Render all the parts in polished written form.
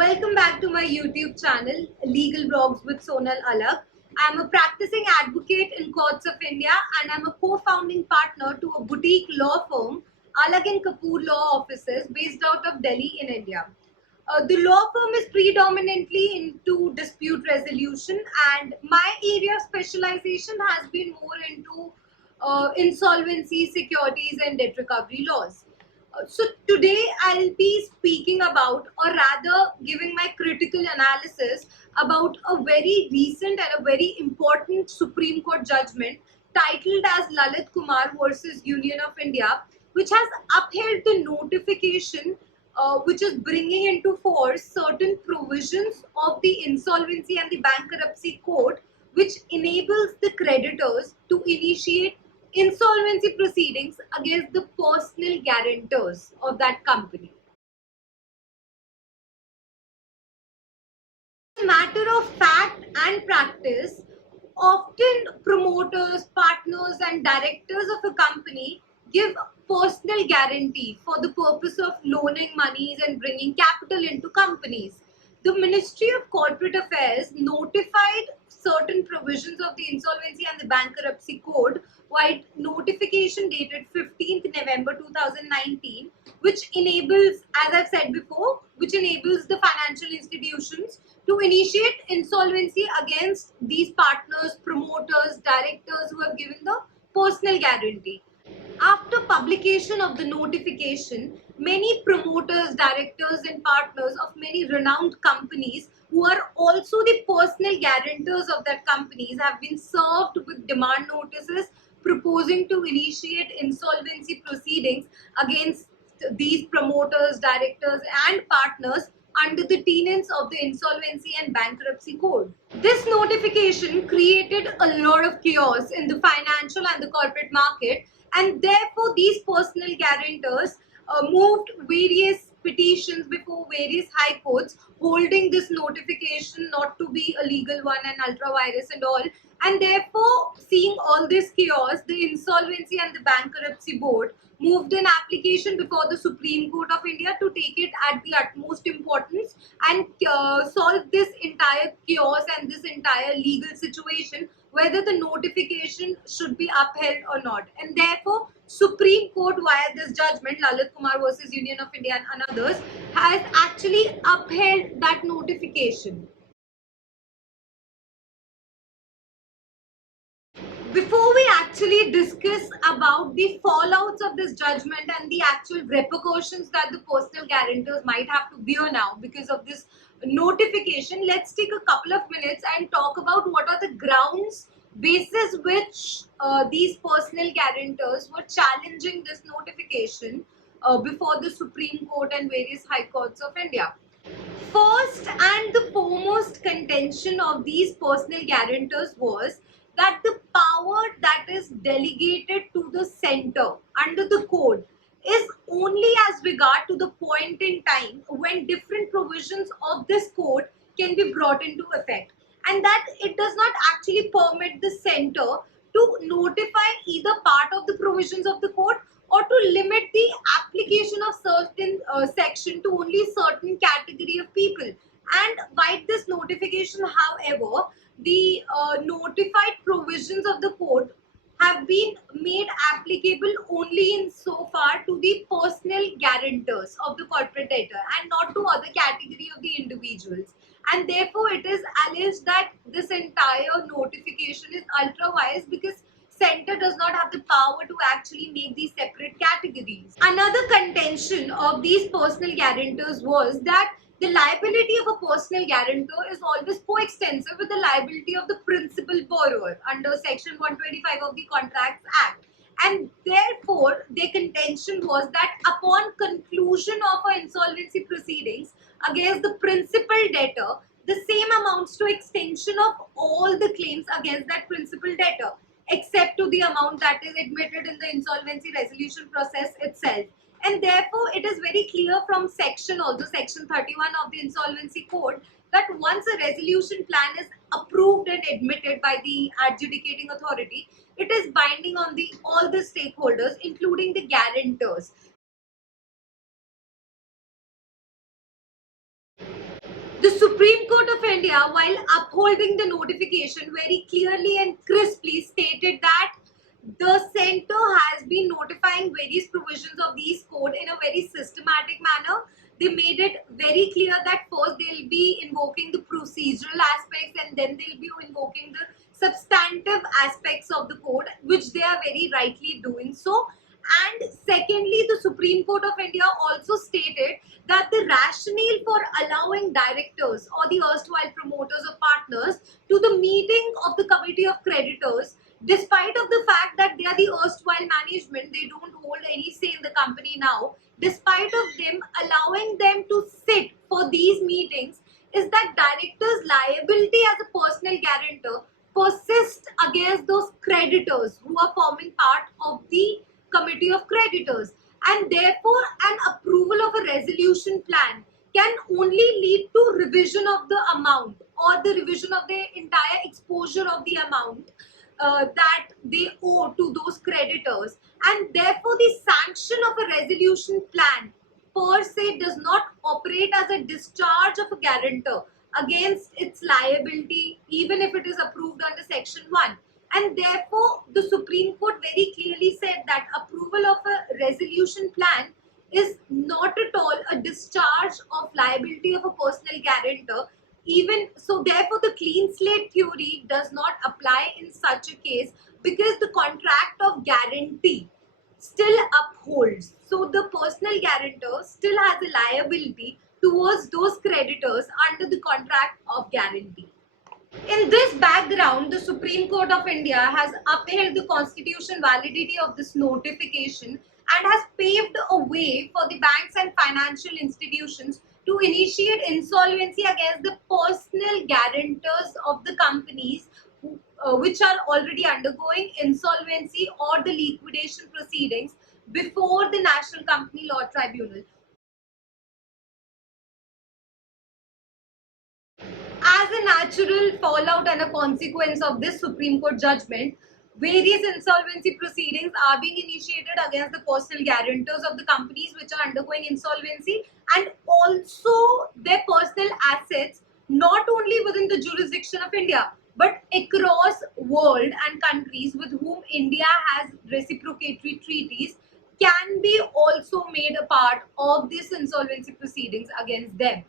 Welcome back to my YouTube channel, Legal Blogs with Sonal Alag. I'm a practicing advocate in Courts of India and I'm a co-founding partner to a boutique law firm, Alag & Kapoor Law Offices, based out of Delhi in India. The law firm is predominantly into dispute resolution, and my area of specialization has been more into insolvency, securities and debt recovery laws. So today I'll be speaking about, or rather giving my critical analysis about a very recent and a very important Supreme Court judgment titled as Lalit Kumar versus Union of India, which has upheld the notification which is bringing into force certain provisions of the Insolvency and the Bankruptcy Code, which enables the creditors to initiate insolvency proceedings against the personal guarantors of that company. As a matter of fact and practice, often promoters, partners, and directors of a company give personal guarantee for the purpose of loaning monies and bringing capital into companies. The Ministry of Corporate Affairs notified certain provisions of the Insolvency and the Bankruptcy Code via notification dated 15th November 2019, which enables, as I've said before, which enables the financial institutions to initiate insolvency against these partners, promoters, directors who have given the personal guarantee. After publication of the notification, many promoters, directors, and partners of many renowned companies who are also the personal guarantors of that companies have been served with demand notices proposing to initiate insolvency proceedings against these promoters, directors, and partners under the tenets of the Insolvency and Bankruptcy Code. This notification created a lot of chaos in the financial and the corporate market, and therefore these personal guarantors moved various petitions before various high courts holding this notification not to be a legal one and ultra virus and all. And therefore, seeing all this chaos, the Insolvency and the Bankruptcy Board moved an application before the Supreme Court of India to take it at the utmost importance and solve this entire chaos and this entire legal situation, whether the notification should be upheld or not. And therefore, Supreme Court via this judgment, Lalit Kumar versus Union of India and others, has actually upheld that notification. Before we actually discuss about the fallouts of this judgment and the actual repercussions that the personal guarantors might have to bear now because of this notification, let's take a couple of minutes and talk about what are the grounds basis which these personal guarantors were challenging this notification before the Supreme Court and various high courts of India. First and the foremost contention of these personal guarantors was that the power that is delegated to the center under the code is only as regard to the point in time when different provisions of this code can be brought into effect, and that it does not actually permit the center to notify either part of the provisions of the code or to limit the application of certain section to only certain category of people. And by this notification, however, the notified provisions of the code have been made applicable only in so far to the personal guarantors of the corporate debtor and not to other category of the individuals. And therefore, it is alleged that this entire notification is ultra wise because center does not have the power to actually make these separate categories. Another contention of these personal guarantors was that the liability of a personal guarantor is always coextensive with the liability of the principal borrower under Section 125 of the Contracts Act. And therefore, their contention was that upon conclusion of insolvency proceedings against the principal debtor, the same amounts to extension of all the claims against that principal debtor, except to the amount that is admitted in the insolvency resolution process itself. And therefore, it is very clear from section 31 of the Insolvency Code, that once a resolution plan is approved and admitted by the adjudicating authority, it is binding on all the stakeholders, including the guarantors. The Supreme Court of India, while upholding the notification, very clearly and crisply stated that the centre has been notifying various provisions of these code in a very systematic manner. They made it very clear that first they'll be invoking the procedural aspects and then they'll be invoking the substantive aspects of the code, which they are very rightly doing so. And secondly, the Supreme Court of India also stated that the rationale for allowing directors or the erstwhile promoters or partners to the meeting of the committee of creditors, despite of the fact that they are the erstwhile management, they don't hold any say in the company now, despite of them allowing them to sit for these meetings, is that directors' liability as a personal guarantor persists against those creditors who are forming part of the committee of creditors, and therefore an approval of a resolution plan can only lead to revision of the amount or the revision of the entire exposure of the amount that they owe to those creditors, and therefore the sanction of a resolution plan per se does not operate as a discharge of a guarantor against its liability, even if it is approved under section 1. And therefore the Supreme Court very clearly said that approval of a resolution plan is not at all a discharge of liability of a personal guarantor. Even so, therefore the clean slate theory does not apply in such a case, because the contract of guarantee still upholds. So the personal guarantor still has a liability towards those creditors under the contract of guarantee. In this background, the Supreme Court of India has upheld the constitutional validity of this notification and has paved a way for the banks and financial institutions to initiate insolvency against the personal guarantors of the companies which are already undergoing insolvency or the liquidation proceedings before the National Company Law Tribunal. As a natural fallout and a consequence of this Supreme Court judgment, various insolvency proceedings are being initiated against the personal guarantors of the companies which are undergoing insolvency, and also their personal assets, not only within the jurisdiction of India but across world and countries with whom India has reciprocatory treaties, can be also made a part of these insolvency proceedings against them.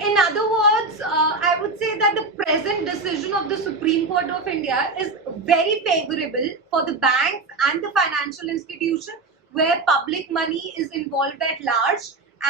In other words, I would say that the present decision of the Supreme Court of India is very favorable for the banks and the financial institution where public money is involved at large,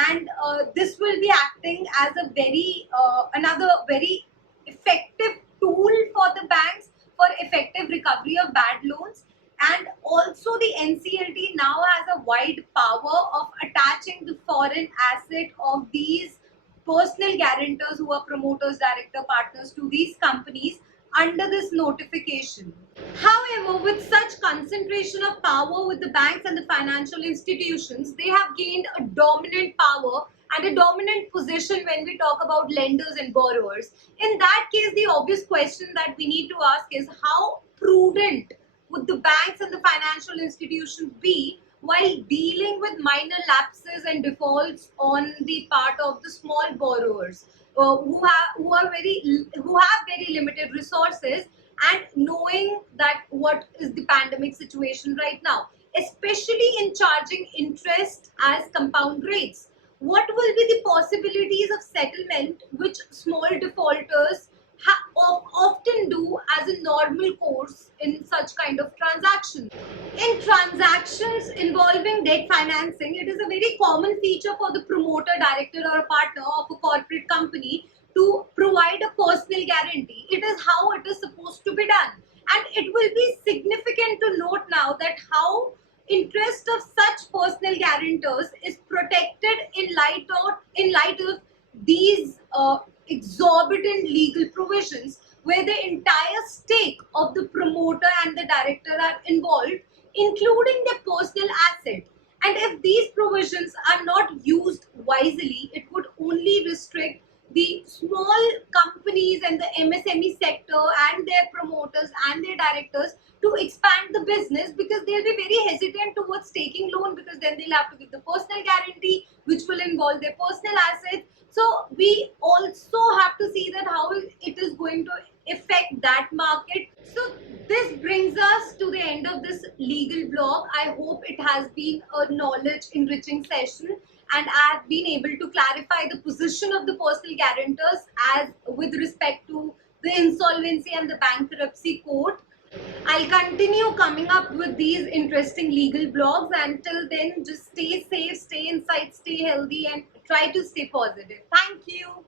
and this will be acting as a very another very effective tool for the banks for effective recovery of bad loans. And also the NCLT now has a wide power of attaching the foreign asset of these personal guarantors who are promoters, director, partners to these companies under this notification. However, with such concentration of power with the banks and the financial institutions, they have gained a dominant power and a dominant position when we talk about lenders and borrowers. In that case, the obvious question that we need to ask is how prudent would the banks and the financial institutions be while dealing with minor lapses and defaults on the part of the small borrowers who have very limited resources, and knowing that what is the pandemic situation right now, especially in charging interest as compound rates. What will be the possibilities of settlement which small defaulters often do as a normal course in such kind of transactions? In transactions involving debt financing, it is a very common feature for the promoter, director, or a partner of a corporate company to provide a personal guarantee. It is how it is supposed to be done. And it will be significant to note now that how interest of such personal guarantors is protected in light of these exorbitant legal provisions where the entire stake of the promoter and the director are involved, including their personal asset. And if these provisions are not used wisely, it would only restrict the small companies and the MSME sector and their promoters and their directors to expand the business, because they'll be very hesitant towards taking loan, because then they'll have to give the personal guarantee which will involve their personal assets, So we also have to see that how it is going to affect that market. So this brings us to the end of this legal blog. I hope it has been a knowledge enriching session and I've been able to clarify the position of the personal guarantors as with respect to the insolvency and the bankruptcy court. I'll continue coming up with these interesting legal blogs. Until then, just stay safe, stay inside, stay healthy, and try to stay positive. Thank you.